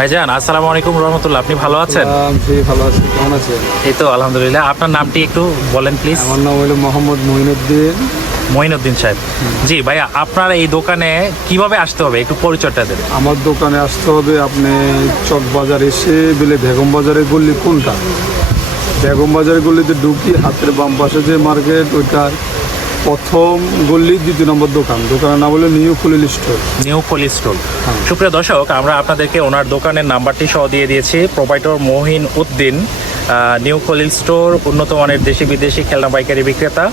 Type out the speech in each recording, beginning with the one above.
ভাইজান আসসালামু আলাইকুম রহমতুল্লাহ, আপনি ভালো আছেন? জি ভালো আছি, কেমন আছেন? এই তো আলহামদুলিল্লাহ। আপনার নামটি একটু বলেন প্লিজ। আমার নাম হলো মোহাম্মদ মঈনুদ্দিন। মঈনুদ্দিন সাহেব। জি ভাইয়া, আপনার এই দোকানে কিভাবে আসতে হবে একটু পরিচয়টা দেন। আমার দোকানে আসতে হবে, আপনি চক বাজার এসে বেলে বেগম বাজারের গল্লি কোনটা, বেগম বাজারের গল্লিতে ঢুকি হাতের বাম পাশে যে মার্কেট, ওইটার প্রথম গল্লি 2 নম্বর দোকান। দোকানের নাম হলো new Khalil store. New Khalil store. সুপ্রিয় দর্শক, আমরা আপনাদেরকে ওনার দোকানের নাম্বারটি সহ দিয়ে দিয়েছি। Proprietor Mohin Uddin, new Khalil store, উন্নত মানের দেশি বিদেশি খেলনা পাইকারি বিক্রেতা।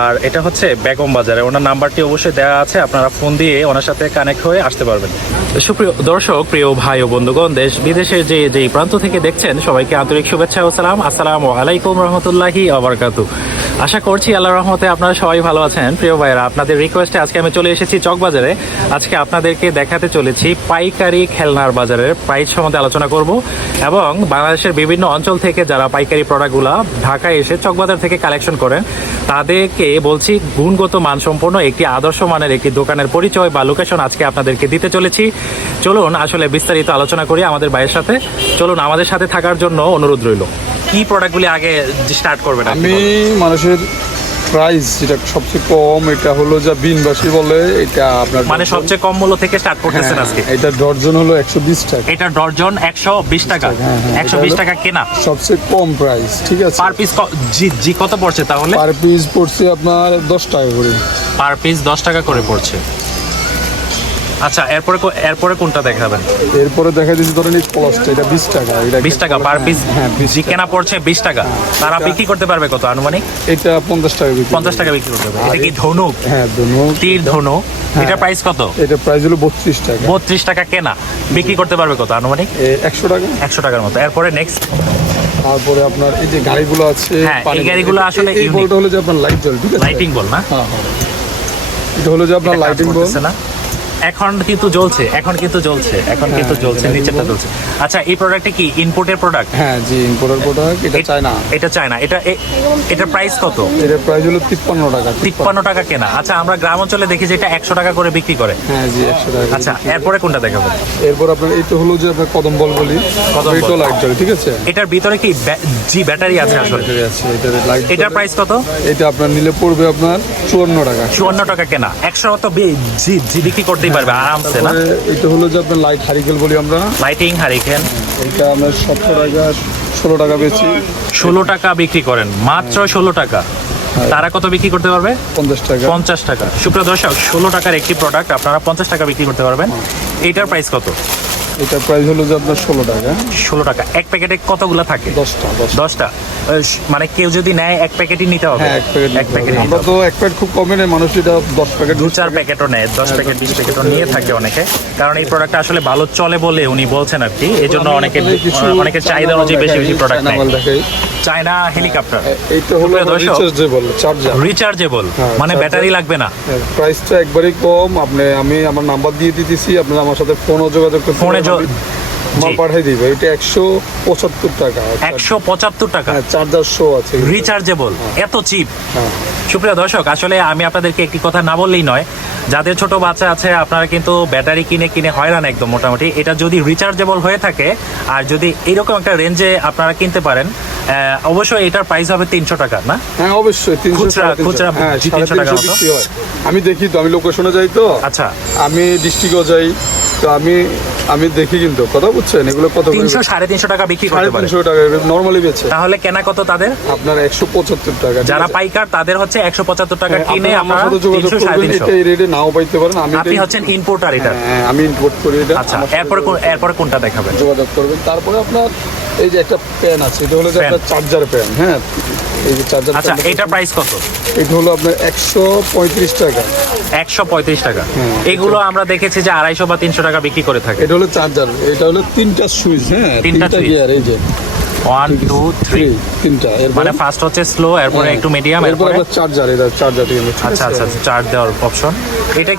আর এটা হচ্ছে বেগম বাজারে। ওনার নাম্বারটি অবশ্যই দেওয়া আছে, আপনারা ফোন দিয়ে ওনার সাথে কানেক্ট হয়ে আসতে পারবেন। সুপ্রিয় দর্শক, প্রিয় ভাই ও বন্ধুগণ, দেশ বিদেশের যেই প্রান্ত থেকে দেখছেন সবাইকে আন্তরিক শুভেচ্ছা ও সালাম। আসসালামু আলাইকুম রহমতুল্লাহি ওয়া বারাকাতুহু। আশা করছি আল্লাহর রহমতে আপনারা সবাই ভালো আছেন। প্রিয় ভাইরা, আপনাদের রিকোয়েস্টে আজকে আমি চলে এসেছি চকবাজারে। আজকে আপনাদেরকে দেখাতে চলেছি পাইকারি খেলনার বাজারের প্রাইস সম্বন্ধে আলোচনা করব, এবং বাংলাদেশের বিভিন্ন অঞ্চল থেকে যারা পাইকারি প্রোডাক্টগুলো ঢাকায় এসে চকবাজার থেকে কালেকশন করেন তাদেরকে বলছি গুণগত মানসম্পন্ন একটি আদর্শ মানের একটি দোকানের পরিচয় বা লোকেশন আজকে আপনাদেরকে দিতে চলেছি। চলুন আসলে বিস্তারিত আলোচনা করি আমাদের ভাইয়ের সাথে। চলুন, আমাদের সাথে থাকার জন্য অনুরোধ রইল। কি প্রোডাক্টগুলি আগে স্টার্ট করবেন? আমি মানুষের প্রাইস যেটা সবচেয়ে কম, এটা হলো যা বিনবাসী বলে, এটা আপনার মানে সবচেয়ে কম মূল্য থেকে স্টার্ট করতেছেন আজকে। এটা ডর্জন হলো 120 টাকা। এটা ডর্জন 120 টাকা। 120 টাকা কেনা, সবচেয়ে কম প্রাইস, ঠিক আছে। পার পিস জি কত পড়ছে তাহলে? পার পিস পড়ছে আপনার 10 টাকা করে। পার পিস 10 টাকা করে পড়ছে। আচ্ছা, এরপরে কোনটা দেখাবেন? এরপরে দেখা দিচ্ছে ধরেন এই প্লাসটা, এটা 20 টাকা। এটা 20 টাকা পার পিস। হ্যাঁ, 20 জি কেনা পড়ছে 20 টাকা। তারা বিক্রি করতে পারবে কত আনুমানিক? এটা 50 টাকা বিক্রি। 50 টাকা বিক্রি করতে পারবে। এটা কি ধনুক? হ্যাঁ, ধনুক। তীর ধনুক। এটা প্রাইস কত? এটা প্রাইস হলো 32 টাকা। 32 টাকা কেনা, বিক্রি করতে পারবে কত আনুমানিক? 100 টাকা। 100 টাকার মতো। এরপরে নেক্সট। তারপরে আপনার এই যে গাড়িগুলো আছে, হ্যাঁ, এই গাড়িগুলো আসলে এই বলটা হলো যে আপনার লাইট জ্বল, ঠিক আছে। লাইটিং বল না? হ্যাঁ হ্যাঁ, এটা হলো যে আপনার লাইটিং বল না, এখন কিন্তু জ্বলছে, এখন কিন্তু নিচেটা জ্বলছে। আচ্ছা, এই প্রোডাক্টটা কি ইম্পোর্টের প্রোডাক্ট? হ্যাঁ জি, ইম্পোর্টের প্রোডাক্ট। এটা চায়না। এটা চায়না। এটা প্রাইস কত? এটার প্রাইস হলো 53 টাকা। 53 টাকা কেনা। আচ্ছা, আমরা গ্রাম অঞ্চলে দেখি যে এটা 100 টাকা করে বিক্রি করে। হ্যাঁ জি, 100 টাকা। আচ্ছা, এরপরে কোনটা দেখাবেন? এরপর আপনার এইটা হলো যে আপনার কদম বল বলি, এটা লাইট জ্বলে, ঠিক আছে। এটার ভিতরে কি ব্যাটারি আছে আসলে? ব্যাটারি আছে, এটার লাইট। এটার প্রাইস কত? এটা আপনার নিলে পড়বে আপনার 54 টাকা। 54 টাকা কেনা। 100 তো জি বিক্রি করতেই পারবে আরামসে না? এটা হলো যে আপনার লাইট হারিকেন বলি আমরা, লাইটিং হারিকেন। এটা আমরা 17 টাকা 16 টাকা বেচি। 16 টাকা বিক্রি করেন, মাত্র 16 টাকা। তারা কত বিক্রি করতে পারবে? 50 টাকা। 50 টাকা। সুপ্রিয় দর্শক, 16 টাকার একটি প্রোডাক্ট আপনারা 50 টাকা বিক্রি করতে পারবেন। এইটার প্রাইস কত? এটার প্রাইস হলো যে আপনার 16 টাকা। 16 টাকা। এক প্যাকেটে কতগুলো থাকে? 10টা। মানে কেউ যদি নেয় এক প্যাকেটই নিতে হবে? হ্যাঁ, এক প্যাকেট। আমরা তো এক প্যাকেট খুব কমে নেই, মানুষ এটা 10 প্যাকেট 2-4 প্যাকেটও নেয়, 10 প্যাকেট 20 প্যাকেটও নিয়ে থাকে অনেকে। কারণ এই প্রোডাক্টটা আসলে ভালো চলে বলে উনি বলছেন আর কি। এই জন্য অনেকের চাহিদা অনুযায়ী বেশি প্রোডাক্ট নেয়। China helicopter. এইটা হলো রিচার্জেবল চার্জার। রিচার্জেবল মানে ব্যাটারি লাগবে না। প্রাইসটা একবারই কম। আমি আমার নাম্বার দিয়ে দিতেছি, আপনারা আমার সাথে ফোনও যোগাযোগ করতে পারেন, মাল পাঠিয়ে দিবে। এটা 175 টাকা। 175 টাকা। চার্জার শো আছে, রিচার্জেবল। এত চিপ। সুপ্রিয় দর্শক, আসলে আমি আপনাদেরকে একটি কথা না বললেই নয়, যাদের ছোট বাচ্চা আছে আপনারা কিন্তু ব্যাটারি কিনে হয়রান একদম মোটামুটি। এটা যদি রিচার্জেবল হয়ে থাকে আর যদি এরকম একটা রেঞ্জে আপনারা কিনতে পারেন, অবশ্যই এটার প্রাইস হবে 300 টাকা না? হ্যাঁ অবশ্যই। খুচরা 300 টাকা মতো। আমি দেখি তো, আমি লোকেশনে যাই তো। আচ্ছা, আমি ডিস্ট্রিক্টও যাই তো, আমি দেখি কিন্তু, কথা বুঝছেন, এগুলো কত? 300-350 টাকা বিক্রি করতে পারে। 350 টাকা নরমালি বেচে। তাহলে কেনা কত তাদের? আপনার 175 টাকা। যারা পাইকার তাদের হচ্ছে 175 টাকা কিনে আপনারা 300-350 এই রেটে নাও পাইতে পারেন। আপনি হচ্ছেন ইম্পোর্টার এটা? হ্যাঁ, আমি ইম্পোর্ট করি এটা। আচ্ছা, এরপরে কোনটা দেখাবেন? যোগাযোগ করবেন। তারপরে আপনার এই যে একটা প্যান আছে, এটা হলো যে আপনার চার্জার প্যান। হ্যাঁ, এই যে চার্জার। আচ্ছা, এটা প্রাইস কত? এটা হলো আপনার 135 টাকা। 135 টাকা। এগুলো আমরা দেখেছি যে 250 বা 300 টাকা বিক্রি করে থাকে। এটা হলো চার্জার। এটা হলো 3টা সুইচ। হ্যাঁ, 3টা গিয়ার। এই যে 1 2 3 3টা। মানে ফার্স্ট হচ্ছে স্লো, এরপরে একটু মিডিয়াম, এরপরে চার্জার। এটা চার্জার। আচ্ছা, চার্জ দেওয়ার অপশন। এটা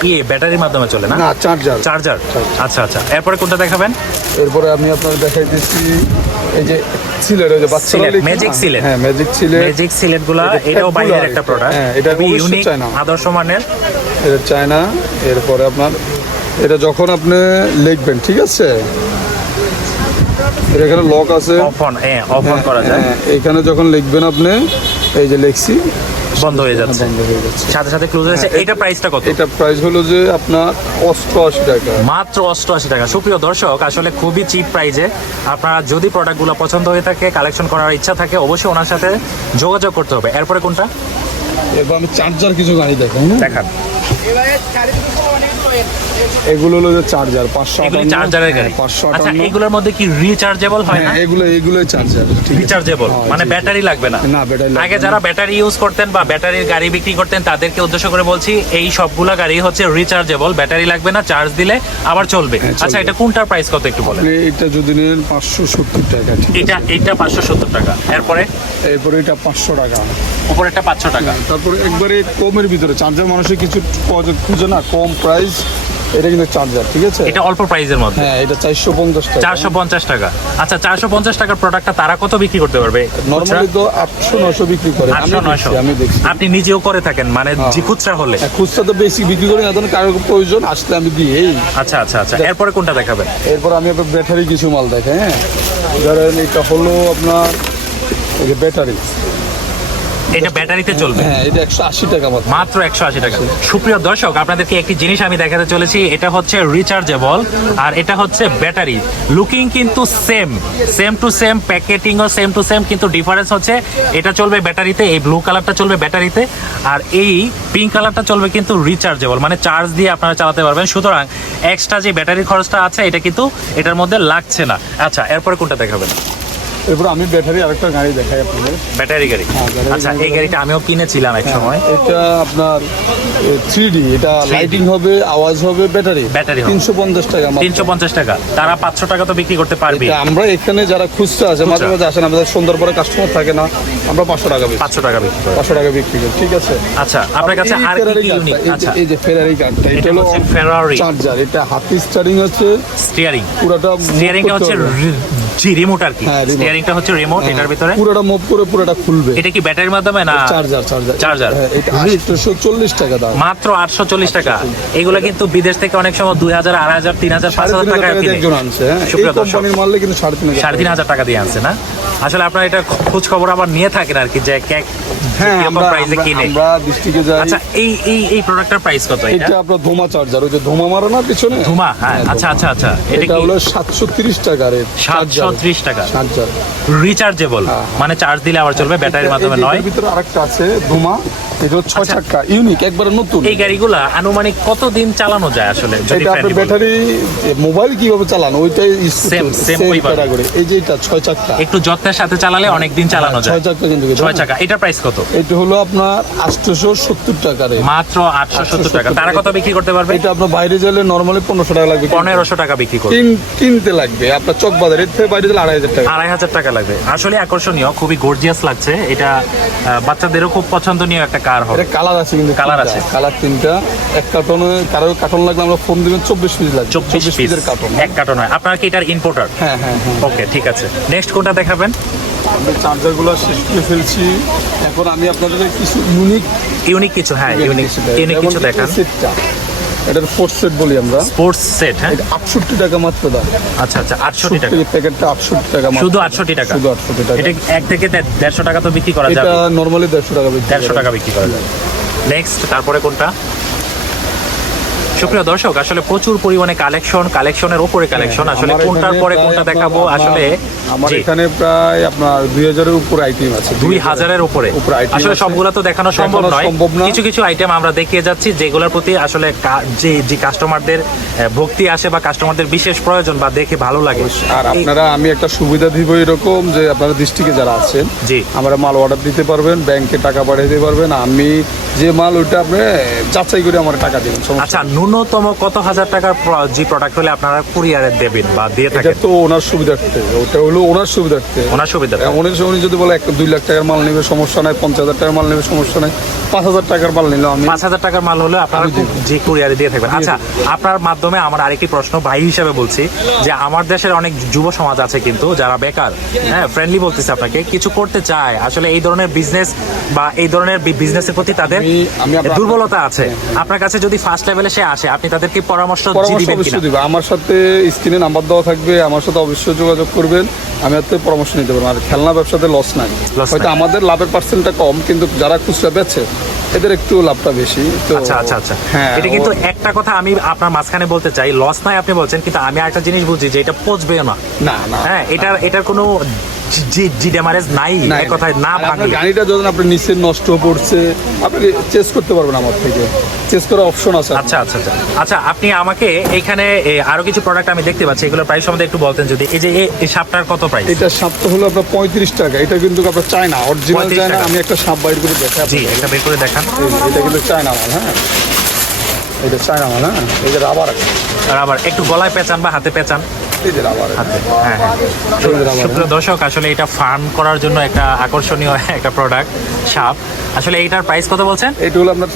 কি ব্যাটারির মাধ্যমে চলে না? না, চার্জার। আচ্ছা, এরপরে কোনটা দেখাবেন? এরপরে আমি আপনাদের দেখাইতেছি এই যে সিলেট, ওই যে বাচ্চারা লেখে ম্যাজিক সিলেট। হ্যাঁ, ম্যাজিক সিলেটগুলো এটাও বাইরের একটা প্রোডাক্ট। হ্যাঁ, এটা ইউনিক, আদর্শ মানের। এটা চায়না। এরপরে আপনার এটা যখন আপনি লিখবেন, ঠিক আছে, এর এখানে লক আছে, অফ অন করা যায়, এখানে যখন লিখবেন আপনি, এই যে লিখছি, বন্ধ হয়ে যাচ্ছে, বন্ধ হয়ে যাচ্ছে। সাথে সাথে ক্লোজ হয়েছে। এইটা প্রাইসটা কত? এটা প্রাইস হলো যে আপনার 88 টাকা, মাত্র 88 টাকা। সুপ্রিয় দর্শক, আসলে খুবই চিপ প্রাইজে আপনারা যদি প্রোডাক্টগুলো পছন্দ হয়ে থাকে, কালেকশন করার ইচ্ছা থাকে, অবশ্যই ওনার সাথে যোগাযোগ করতে হবে। এরপরে কোনটা এরপর আমি চার্জার কিছু গাড়ি দেখাই। দেখান। এগুলো হলো যে চার্জার 500, এগুলি চার্জারের গাড়ি। 558। আচ্ছা, এগুলোর মধ্যে কি রিচার্জেবল হয় না? এগুলোই চার্জার, ঠিক আছে। রিচার্জেবল মানে ব্যাটারি লাগবে না? না, ব্যাটারি আগে যারা ব্যাটারি ইউজ করতেন বা ব্যাটারির গাড়ি বিক্রি করতেন তাদেরকে উদ্দেশ্য করে বলছি, এই সবগুলা গাড়ি হচ্ছে রিচার্জেবল, ব্যাটারি লাগবে না, চার্জ দিলে আবার চলবে। আচ্ছা, এটা কোনটার প্রাইস কত একটু বলেন? এটা যদি নেন 570 টাকা, ঠিক আছে। এটা 570 টাকা। এরপরে এটা 500 টাকা, উপরেরটা 500 টাকা। তারপরে একবারে কমের ভিতরে চার্জার, মানুষের কিছু খুঁজে না, কম প্রাইস, এটা কিন্তু চার্জার, ঠিক আছে। এটা অল্প প্রাইসের মধ্যে, হ্যাঁ, এটা 450 টাকা। 450 টাকা। আচ্ছা, 450 টাকার প্রোডাক্টটা তারা কত বিক্রি করতে পারবে? নরমালি তো 800-900 বিক্রি করে, 800-900 আমি দেখছি। আপনি নিজেও করে থাকেন মানে জি খুচরা হলে? খুচরা তো বেশি বিক্রি করি না, কারোর প্রয়োজন আসলে আমি দিই। এই আচ্ছা আচ্ছা আচ্ছা, এরপরে কোনটা দেখাবেন? এরপর আমি আপনার ব্যাটারি কিছু মাল দেখাই। হ্যাঁ, ধরেন এটা হলো আপনার এই যে ব্যাটারি, এটা ব্যাটারিতে চলবে। হ্যাঁ, এটা 180 টাকা মাত্র 180 টাকা। সুপ্রিয় দর্শক, আপনাদেরকে একটি জিনিস আমি দেখাতে চলেছি, এটা হচ্ছে রিচার্জেবল আর এটা হচ্ছে ব্যাটারি। লুকিং কিন্তু সেম টু সেম, প্যাকেটিংও সেম টু সেম, কিন্তু ডিফারেন্স হচ্ছে এটা চলবে ব্যাটারিতে, এই ব্লু কালারটা চলবে ব্যাটারিতে, আর এই পিঙ্ক কালারটা চলবে কিন্তু রিচার্জেবল, মানে চার্জ দিয়ে আপনারা চালাতে পারবেন। সুতরাং এক্সট্রা যে ব্যাটারির খরচটা আছে এটা কিন্তু এটার মধ্যে লাগছে না। আচ্ছা, এরপরে কোনটা দেখাবেন? এরপর আমি ব্যাটারি আরেকটা গাড়ি দেখাই আপনাদের। ব্যাটারি গাড়ি। আচ্ছা, এই গাড়িটা আমিও কিনেছিলাম এক সময়। এটা আপনার 3D, এটা লাইটিং হবে, আওয়াজ হবে, ব্যাটারি 350 টাকা। 350 টাকা। তারা 500 টাকা তো বিক্রি করতে পারবে। আমরা এখানে যারা খুচরা আছে, মাঝে মাঝে আসেন, আমাদের সন্ধ্যার পরে কাস্টমার থাকে না, আমরা 500 টাকা বিক্রি 500 টাকা বিক্রি করি। 500 টাকা বিক্রি করি, ঠিক আছে। আচ্ছা, আপনার কাছে আর কি ইউনিক? আচ্ছা, এই যে ফেরারি কার্ডটা, এটা হলো ফেরারি চার্জার, এটা হাতি স্টারিং হচ্ছে, স্টিয়ারিং, পুরোটা স্টিয়ারিংটা হচ্ছে রিমোট আর কি। হ্যাঁ, remote। স্টিয়ারিংটা হচ্ছে রিমোট, এটার ভিতরে পুরোটা মুভ করে পুরোটা খুলবে। এটা কি ব্যাটারির মাধ্যমে না চার্জার? হ্যাঁ, এটা 840 টাকা দাম। মাত্র 840 টাকা। এগুলা কিন্তু বিদেশ থেকে অনেক সময় 2000, 2000, 3000, 5000 টাকা কিনে একজন আনছে। হ্যাঁ, এই সুপ্রিয় দর্শক, কোম্পানির মারলে কিন্তু 3500 টাকা দিয়ে আনছে না? আসলে আপনারা এটা খোঁজ খবর আবার নিয়ে থাকেন আর কি, যে হ্যাঁ, কিরকম প্রাইসে কিনে। আমরা ডিস্ট্রিক্টে যাই। আচ্ছা, এই প্রোডাক্টটার প্রাইস কত? এটা আপনার ধোমা চার্জার, ওই যে ধোমা মারে না পিছনে, ধুমা। হ্যাঁ, আচ্ছা আচ্ছা আচ্ছা, এটা এটা কি হলো 730 টাকা রেট। 730 টাকা। চার্জার রিচার্জেবল, মানে চার্জ দিলে আবার চলবে, ব্যাটারির মাধ্যমে নয়। এর ভিতরে আরেকটা আছে ধোমা, এটা 6 চাকা, ইউনিক, একবারে নতুন। এই গাড়িগুলা আনুমানিক কতদিন চালানো যায় আসলে? যদি এটা আপনার ব্যাটারি, মোবাইল কিভাবে চালান ওইটাই Same ওইভাবে। ক্যাটাগরি। এই যে এটা 6 চাকা, একটু যত্নের সাথে চালালে অনেক দিন চালানো যায়। 6 চাকা কিন্তু 6 চাকা। এটার প্রাইস কত? এটা হলো আপনার 870 টাকা রেট। মাত্র 870 টাকা। তারা কত বিক্রি করতে পারবে? এটা আপনার বাইরে গেলে নরমালি 1500 টাকা লাগবে, 1500 টাকা বিক্রি করবে। কিনতে লাগবে আপনার চক বাজারে, এর থেকে বাইরে গেলে 2500 টাকা। 2500 টাকা লাগবে। আসলে আকর্ষণীয়, খুবই গর্জিয়াস লাগছে এটা। বাচ্চাদেরও খুব পছন্দনীয় একটা কার হবে। এটা কালার আছে, কিন্তু কালার আছে, কালার 3টা। এক কার্টনে, কারো কার্টন লাগলে আমরা ফোন দিবেন, 24 পিস লাগবে। 24 পিসের কার্টন, এক কার্টন হয়। আপনার কি এটার ইম্পোর্টার? হ্যাঁ হ্যাঁ হ্যাঁ। ওকে, ঠিক আছে। নেক্সট কোনটা দেখাবেন? আমি চার্জারগুলো শেষ করে ফেলছি, এখন আমি আপনাদের কিছু ইউনিক কিছু, হ্যাঁ, ইউনিক কিছু দেখান। সেটটা, এটার ফোর্থ সেট বলি আমরা, স্পোর্টস সেট। হ্যাঁ, এটা 68 টাকা মাত্র দাম। আচ্ছা আচ্ছা, 68 টাকা। এই প্যাকেটটা 68 টাকা মাত্র। শুধু 68 টাকা। শুধু 68 টাকা। এটা 1 থেকে 150 টাকা তো বিক্রি করা এটা যাবে। নরমালি 150 টাকা বিক্রি 150 টাকা বিক্রি করা যায়। নেক্সট, তারপরে কোনটা? সুপ্রিয় দর্শক, আসলে প্রচুর পরিমাণে কালেকশনের উপরে কালেকশন। আসলে কোনটার পরে কোনটা দেখাবো আসলে? আমার এখানে প্রায় আপনার 2000 এর উপরে আইটেম আছে। 2000 এর উপরে আসলে সবগুলা তো দেখানো সম্ভব নয়। কিছু কিছু আইটেম আমরা দেখিয়ে যাচ্ছি যেগুলোর প্রতি আসলে যে কাস্টমারদের ভক্তি আসে বা কাস্টমারদের বিশেষ প্রয়োজন বা দেখে ভালো লাগে। আর আপনারা, আমি একটা সুবিধা দিব এরকম, যে আপনারা ডিস্ট্রিক্টে যারা আছেন, জি, আমরা মাল অর্ডার দিতে পারবেন, ব্যাংকে টাকা পাঠিয়ে দিতে পারবেন, আমি যে মাল ওইটা আপনি যাচাই করে আমার টাকা দিবেন। আচ্ছা, ন্যূনতম কত হাজার টাকার যে প্রোডাক্ট হলে আপনারা কুরিয়ারে দেবেন বা দিয়ে থাকেন? এটা তো ওনার সুবিধার্থে, ওটা হলো ওনার সুবিধার্থে। ওনার সুবিধা, উনি যদি বলে 1-2 লাখ টাকার মাল নেবে সমস্যা নাই, 50,000 টাকার মাল নেবে সমস্যা নাই, 5,000 টাকার মাল নিলাম আমি। 5,000 টাকার মাল হলে আপনারা যে কুরিয়ারে দিয়ে থাকবেন। আচ্ছা, আপনার মাধ্যমে আমার আরেকটি প্রশ্ন, ভাই হিসেবে বলছি, যে আমার দেশের অনেক যুব সমাজ আছে কিন্তু যারা বেকার, হ্যাঁ, ফ্রেন্ডলি বলতেছে আপনাকে, কিছু করতে চায়, আসলে এই ধরনের বিজনেস বা এই ধরনের বিজনেসের প্রতি তাদের আমি আপনার- দুর্বলতা আছে। আপনার কাছে যদি ফার্স্ট লেভেলে সে আসে, আপনি তাদেরকে পরামর্শ দিবেন কিনা? অবশ্যই দিব। আমার সাথে স্ক্রিনে নাম্বার দেওয়া থাকবে, আমার সাথে অবশ্যই যোগাযোগ করবেন, আমি হাতে পরামর্শ নিতে পারবো। আর খেলনা ব্যবসাতে লস নাই, Loss হয়তো নাই। আমাদের লাভের পার্সেন্টটা কম, কিন্তু যারা খুচরা বেচে এদের একটু লাভটা বেশি। তো আচ্ছা আচ্ছা আচ্ছা, হ্যাঁ, এটা কিন্তু একটা কথা আমি আপনার মাঝখানে বলতে চাই, লস নাই আপনি বলছেন, কিন্তু আমি একটা জিনিস বুঝি যে এটা পচবেও না। না না হ্যাঁ, এটার কোনো জি ড্যামারেজ নাই, এক কথায় না আর আপনার ভাঙলে। গাড়িটা যখন আপনি নিচে নষ্ট পড়ছে, আপনি চেস করতে পারবেন আমার থেকে, চেস করার অপশন আছে। আচ্ছা আচ্ছা আচ্ছা আচ্ছা, আপনি আমাকে এখানে আরো কিছু প্রোডাক্ট আমি দেখতে পাচ্ছি, এগুলোর প্রাইস সম্বন্ধে একটু বলতেন যদি। এই যে এই সাপটার কত প্রাইস? এটা সাপটা হলো আপনার 35 টাকা। এটা কিন্তু আপনার চায়না, অরিজিনাল 35 চায়না। টাকা। আমি একটা সাপ বাইর করে দেখাই জি, আপনাকে। এটা বের করে দেখান। এটা কিন্তু চায়না মাল, হ্যাঁ, এটা চায়না মাল, হ্যাঁ, এই যে রাবার আছে, আর আবার একটু গলায় পেঁচান বা হাতে পেঁচান। এই যে রাবার আছে। হাতে, হ্যাঁ হ্যাঁ। এই যে রাবার, সুপ্রিয় দর্শক, আসলে এটা ফার্ম করার জন্য একটা আকর্ষণীয় একটা প্রোডাক্ট সাপ। আসলে এইটার প্রাইস কত বলছেন? এটা হলো আপনার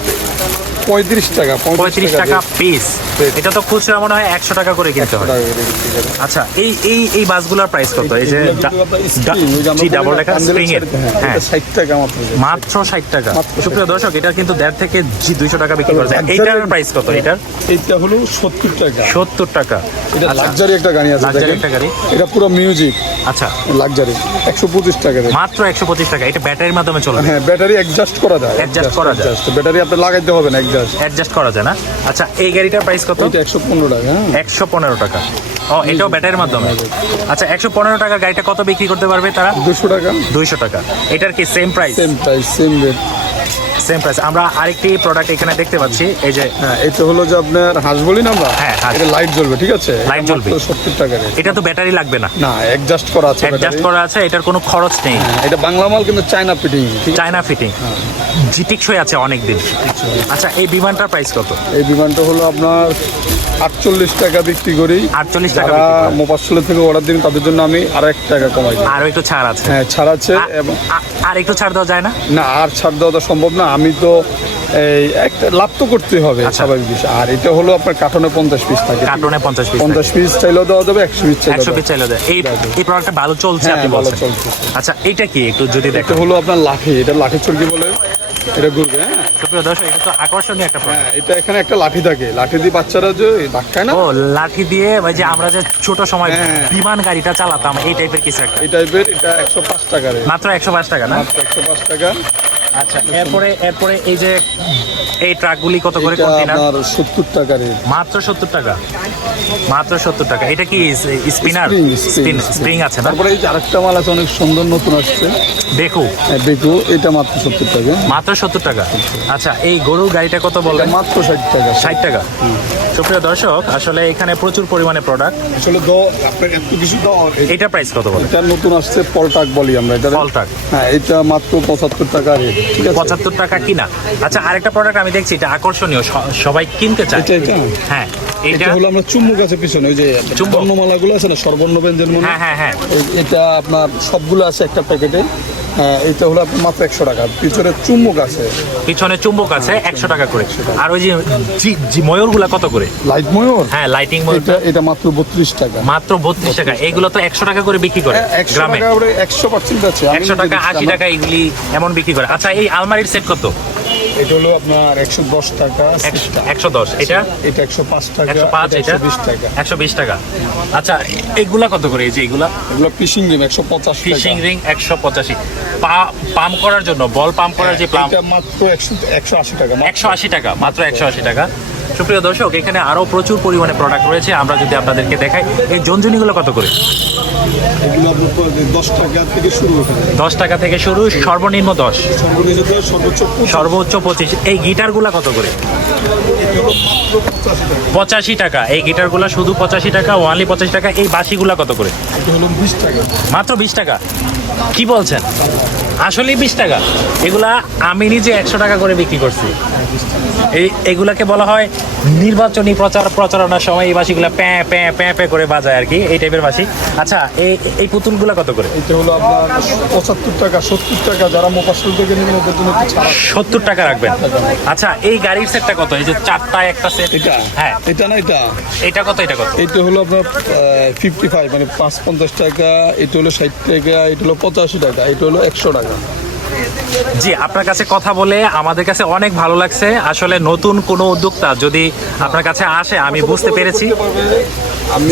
35 টাকা। 35 টাকা পিস। Piece। এটা তো খুচরা মনে হয় 100 টাকা করে কিনতে হয়। আচ্ছা, এই বাসগুলোর প্রাইস কত? এই যে ডাবল টাকা স্প্রিং এর, হ্যাঁ, 60 টাকা মাত্র। মাত্র 60 টাকা। মাত্র 60 সুপ্রিয় দর্শক, এটা কিন্তু 1.5 থেকে 200 টাকা বিক্রি করা যায়। এইটার প্রাইস কত? এটার এইটা হলো 70 টাকা। 70 টাকা। এটা আচ্ছা, লাক্সারি একটা গাড়ি আছে, লাক্সারি দেখেন। একটা গাড়ি। এটা পুরো মিউজিক আচ্ছা, লাক্সারি, 125 টাকা রে। মাত্র 125 টাকা। এটা ব্যাটারির মাধ্যমে চলবে, হ্যাঁ, ব্যাটারি অ্যাডজাস্ট করা যায়। Adjust করা যায়। ব্যাটারি আপনি লাগাইতে হবে না, অ্যাডজাস্ট। অ্যাডজাস্ট করা যায় না? আচ্ছা, এই গাড়িটার প্রাইস কত? এটা 115 টাকা, হ্যাঁ। 115 টাকা। ও, এটাও ব্যাটারির মাধ্যমে। আচ্ছা, 115 টাকার গাড়িটা কত বিক্রি করতে পারবে তারা? 200 টাকা। 200 টাকা। এটার কি same price? Same price, same rate. Same price. আমরা আরেকটি প্রোডাক্ট এখানে দেখতে পাচ্ছি, এই যে হ্যাঁ, এটা হলো যে আপনার হাঁস বলি না আমরা, হ্যাঁ, হাঁস। এটা লাইট জ্বলবে, ঠিক আছে? লাইট জ্বলবে। 70 টাকা রেট। এটা তো ব্যাটারি লাগবে না, না, অ্যাডজাস্ট করা আছে, অ্যাডজাস্ট ব্যাটারি। করা আছে, এটার কোনো খরচ নেই। এটা বাংলা মাল, কিন্তু চায়না ফিটিং, ঠিক আছে? চায়না ফিটিং, টিকসই আছে অনেক দিন। আচ্ছা, এই বিমানটার প্রাইস কত? এই বিমানটা হলো আপনার 48 টাকা বিক্রি করি। 48 টাকা যারা বিক্রি করেন। মোবাসলে থেকে অর্ডার দিন তাদের জন্য আমি আর 1 টাকা কমাই দিই। আরো একটু ছাড় আছে? হ্যাঁ, ছাড় আছে। এবং আর একটু ছাড় দেওয়া যায় না? না, আর ছাড় দেওয়া তো সম্ভব না। আমি তো এই একটা লাভ তো করতে হবে, আচ্ছা। স্বাভাবিক বিষয়। আর এটা হলো আপনার কার্টনে 50 পিস থাকে। কার্টুনে 50 পিস। 50 পিস চাইলেও দেওয়া যাবে, 100 পিস চাইলেও 100 পিস চাইলে দেয়। এই প্রোডাক্টটা ভালো চলছে হ্যাঁ, আপনি ভালো বলছেন। চলছে। আচ্ছা, এটা কি একটু যদি এটা দেখেন? হলো আপনার লাঠি, এটা লাঠি চরকি বলে, এটা ঘুরবে, হ্যাঁ। সুপ্রিয় দর্শক, এটা তো আকর্ষণীয় একটা প্রোডাক্ট। হ্যাঁ, এটা এখানে একটা লাঠি থাকে, লাঠি দিয়ে বাচ্চারা যে ধাক্কায় না, ও, লাঠি দিয়ে, ওই যে আমরা যে ছোট সময় হ্যাঁ। বিমান গাড়িটা চালাতাম, এই টাইপের কিছু একটা। এই টাইপের। এটা 105 টাকা রে, মাত্র 105 টাকা না? মাত্র 105 টাকা। আচ্ছা, এরপরে এই যে এই ট্রাকগুলি কত করে এটা কন্টেইনার? আপনার 70 টাকা রে। মাত্র 70 টাকা। মাত্র 70 টাকা। এটা কি স্পিনার? স্প্রিং আছে না? তারপরে এই যে আরেকটা মাল আছে, অনেক সুন্দর, নতুন আসছে, দেখো, দেখো, এটা মাত্র 70 টাকা। মাত্র 70 টাকা। আচ্ছা, এই গরুর গাড়িটা কত এটা বললেন? মাত্র 60 টাকা। 60 টাকা। সুপ্রিয় দর্শক, আসলে এখানে প্রচুর পরিমাণে প্রোডাক্ট। আসলে আপনার এত কিছু দাও। এটা প্রাইস কত বলেন? এটা নতুন আসছে, পলটাক বলি আমরা এটা। পলটাক। হ্যাঁ, এটা মাত্র 75 টাকা রেট, ঠিক আছে? 75 টাকা কিনা। আচ্ছা, আরেকটা প্রোডাক্ট আমি দেখছি, এটা আকর্ষণীয়, সবাই কিনতে চায়। এটা হ্যাঁ, এটা এটা, হলো আমরা চুম্বক আছে পিছনে, ওই যে চুম্বক। বর্ণমালাগুলো আছে না, স্বরবর্ণ ব্যঞ্জন মনে, হ্যাঁ হ্যাঁ হ্যাঁ। এটা আপনার সবগুলো আছে একটা প্যাকেটে। এটা হলো আপনার মাত্র 100 টাকা। পিছনে চুম্বক আছে, পিছনে চুম্বক আছে, 100 টাকা করে। আর ওই যে ময়ূরগুলা কত করে? লাইট ময়ূর, হ্যাঁ, লাইটিং ময়ূর এটা মাত্র 32 টাকা। মাত্র 32 টাকা। এইগুলো তো 100 টাকা করে বিক্রি করে 100 গ্রামে। টাকা করে 100% আছে। 100 টাকা, 80 টাকা এগুলি এমন বিক্রি করে। আচ্ছা, এই আলমারির সেট কত? এটা হলো আপনার 110 টাকা। 110। এটা এটা 105 টাকা। 105। এটা 120 টাকা। 120 টাকা। আচ্ছা, এগুলা কত করে? এই যে এগুলা এগুলো ফিশিং রিং 150 টাকা। Fishing ring 185। পাম্প করার জন্য, বল পাম্প করার যে পাম্প, এটা মাত্র 180 টাকা। 180 টাকা। মাত্র 180 টাকা। সুপ্রিয় দর্শক, এখানে আরো প্রচুর পরিমাণে প্রোডাক্ট রয়েছে, আমরা যদি আপনাদেরকে দেখাই। এই জঞ্জনিগুলো কত করে? এগুলো আপনার 10 টাকা থেকে শুরু হতে পারে। 10 টাকা থেকে শুরু, সর্বনিম্ন 10, সর্বনিম্ন 10, সর্বোচ্চ 25। সর্বোচ্চ 25। এই গিটারগুলো কত করে? এটা হলো মাত্র 85 টাকা। 85 টাকা। এই গিটারগুলো শুধু 85 টাকা, ওনলি 85 টাকা। এই বাঁশিগুলো কত করে? এটা হলো 20 টাকা। মাত্র 20 টাকা। কি বলছেন? আসলে 20 টাকা? এগুলা আমি নিজে 100 টাকা করে বিক্রি করছি। এগুলাকে বলা হয় নির্বাচনী প্রচারণার সময় এই বাঁশিগুলা প্যাঁ প্যাঁ প্যাঁ প্যাঁ করে বাজায় আর কি, এই টাইপের বাঁশি। আচ্ছা, এই পুতুলগুলা কত করে? এটা হলো আপনার 75 টাকা, 70 টাকা। যারা মোকাশল থেকে নেবেন ওদের জন্য একটু ছাড় আছে। 70 টাকা রাখবেন। আচ্ছা, এই গাড়ির সেটটা কত? এই যে চারটা একটা সেট। এটা হ্যাঁ, এটা না, এটা কত? এটা কত? এটা হলো আপনার 55 মানে 550 টাকা। এটা হলো 60 টাকা। এটা হলো 85 টাকা। এটা হলো 100 টাকা। জি, আপনার কাছে কথা বলে আমাদের কাছে অনেক ভালো লাগছে। আসলে নতুন কোনো উদ্যোক্তা যদি আপনার কাছে আসে, আমি বুঝতে পেরেছি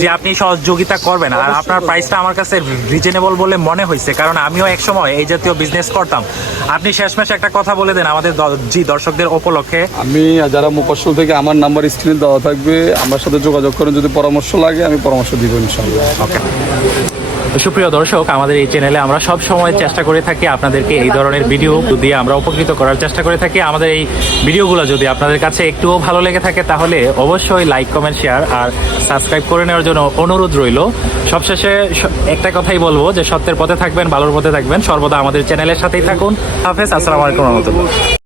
যে আপনি সহযোগিতা করবেন, আর আপনার প্রাইসটা আমার কাছে রিজনেবল বলে মনে হয়েছে, কারণ আমিও এক সময় এই জাতীয় বিজনেস করতাম। আপনি শেষমেশ একটা কথা বলে দেন আমাদের দর্শকদের উপলক্ষে। আমি যারা মোকাশল থেকে, আমার নাম্বার স্ক্রিনে দেওয়া থাকবে, আমার সাথে যোগাযোগ করেন। যদি পরামর্শ লাগে আমি পরামর্শ দিব ইনশাআল্লাহ। ওকে। সুপ্রিয় দর্শক, আমাদের এই চ্যানেলে আমরা সব সময় চেষ্টা করে থাকি আপনাদেরকে এই ধরনের ভিডিও দিয়ে আমরা উপকৃত করার চেষ্টা করে থাকি। আমাদের এই ভিডিওগুলো যদি আপনাদের কাছে একটুও ভালো লেগে থাকে তাহলে অবশ্যই লাইক, কমেন্ট, শেয়ার আর সাবস্ক্রাইব করে নেওয়ার জন্য অনুরোধ রইল। সবশেষে একটা কথাই বলবো যে সত্যের পথে থাকবেন, ভালোর পথে থাকবেন, সর্বদা আমাদের চ্যানেলের সাথেই থাকুন। হাফেজ, আসসালামু আলাইকুম রহমতুল্লাহ।